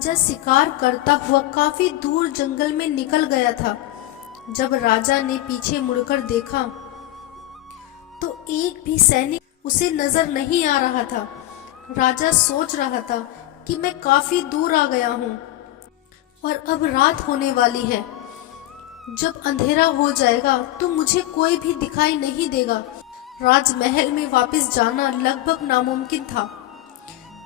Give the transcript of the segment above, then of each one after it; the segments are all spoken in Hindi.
राजा शिकार करता हुआ काफी दूर जंगल में निकल गया था। जब राजा ने पीछे मुड़कर देखा तो एक भी सैनिक उसे नजर नहीं आ रहा था। राजा सोच रहा था कि मैं काफी दूर आ गया हूँ और अब रात होने वाली है। जब अंधेरा हो जाएगा तो मुझे कोई भी दिखाई नहीं देगा। राजमहल में वापस जाना लगभग नामुमकिन था।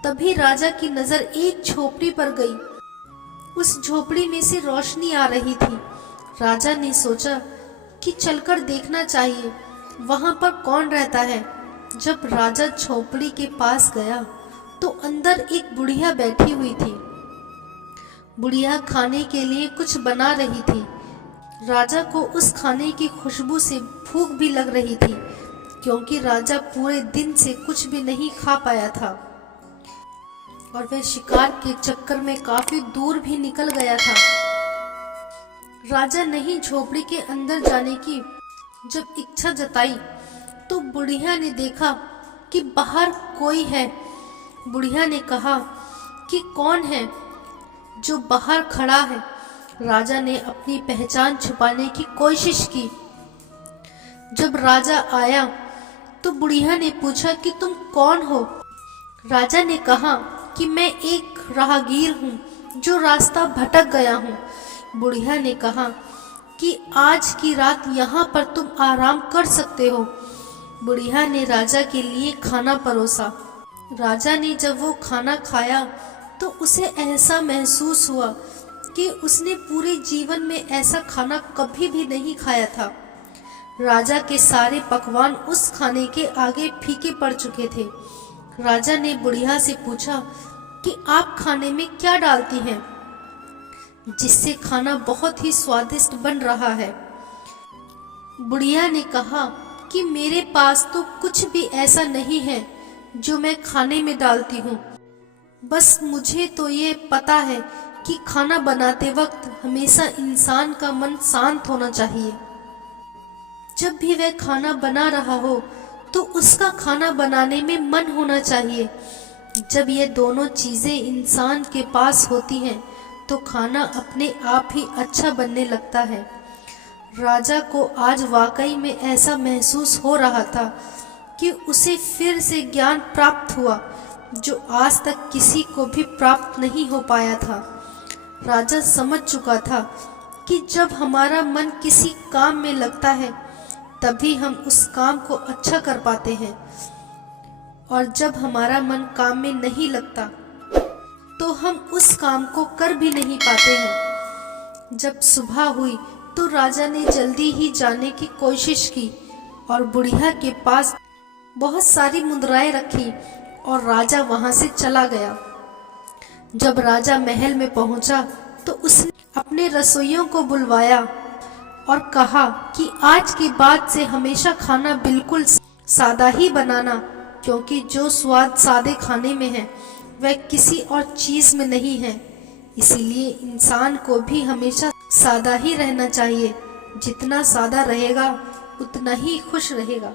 तभी राजा की नजर एक झोपड़ी पर गई। उस झोपड़ी में से रोशनी आ रही थी। राजा ने सोचा कि चलकर देखना चाहिए वहां पर कौन रहता है। जब राजा झोपड़ी के पास गया तो अंदर एक बुढ़िया बैठी हुई थी। बुढ़िया खाने के लिए कुछ बना रही थी। राजा को उस खाने की खुशबू से भूख भी लग रही थी, क्योंकि राजा पूरे दिन से कुछ भी नहीं खा पाया था और वह शिकार के चक्कर में काफी दूर भी निकल गया था। राजा ने झोपड़ी के अंदर जाने की जब इच्छा जताई तो बुढ़िया ने देखा कि बाहर कोई है। बुढ़िया ने कहा कि कौन है जो बाहर खड़ा है। राजा ने अपनी पहचान छुपाने की कोशिश की। जब राजा आया तो बुढ़िया ने पूछा कि तुम कौन हो। राजा ने कहा कि मैं एक राहगीर हूँ जो रास्ता भटक गया हूँ। बुढ़िया ने कहा कि आज की रात यहाँ पर तुम आराम कर सकते हो। बुढ़िया ने राजा के लिए खाना परोसा। राजा ने जब वो खाना खाया तो उसे ऐसा महसूस हुआ कि उसने पूरे जीवन में ऐसा खाना कभी भी नहीं खाया था। राजा के सारे पकवान उस खाने के आगे फीके पड़ चुके थे। राजा ने बुढ़िया से पूछा कि आप खाने में क्या डालती हैं जिससे खाना बहुत ही स्वादिष्ट बन रहा है। बुढ़िया ने कहा कि मेरे पास तो कुछ भी ऐसा नहीं है जो मैं खाने में डालती हूँ। बस मुझे तो ये पता है कि खाना बनाते वक्त हमेशा इंसान का मन शांत होना चाहिए। जब भी वह खाना बना रहा हो तो उसका खाना बनाने में मन होना चाहिए। जब ये दोनों चीजें इंसान के पास होती हैं तो खाना अपने आप ही अच्छा बनने लगता है। राजा को आज वाकई में ऐसा महसूस हो रहा था कि उसे फिर से ज्ञान प्राप्त हुआ जो आज तक किसी को भी प्राप्त नहीं हो पाया था। राजा समझ चुका था कि जब हमारा मन किसी काम में लगता है तभी हम उस काम को अच्छा कर पाते हैं, और जब हमारा मन काम में नहीं लगता तो हम उस काम को कर भी नहीं पाते हैं। जब सुबह हुई तो राजा ने जल्दी ही जाने की कोशिश की और बुढ़िया के पास बहुत सारी मुद्राएं रखी और राजा वहां से चला गया। जब राजा महल में पहुंचा तो उसने अपने रसोइयों को बुलवाया और कहा कि आज के बाद से हमेशा खाना बिल्कुल सादा ही बनाना, क्योंकि जो स्वाद सादे खाने में है वह किसी और चीज में नहीं है। इसीलिए इंसान को भी हमेशा सादा ही रहना चाहिए। जितना सादा रहेगा उतना ही खुश रहेगा।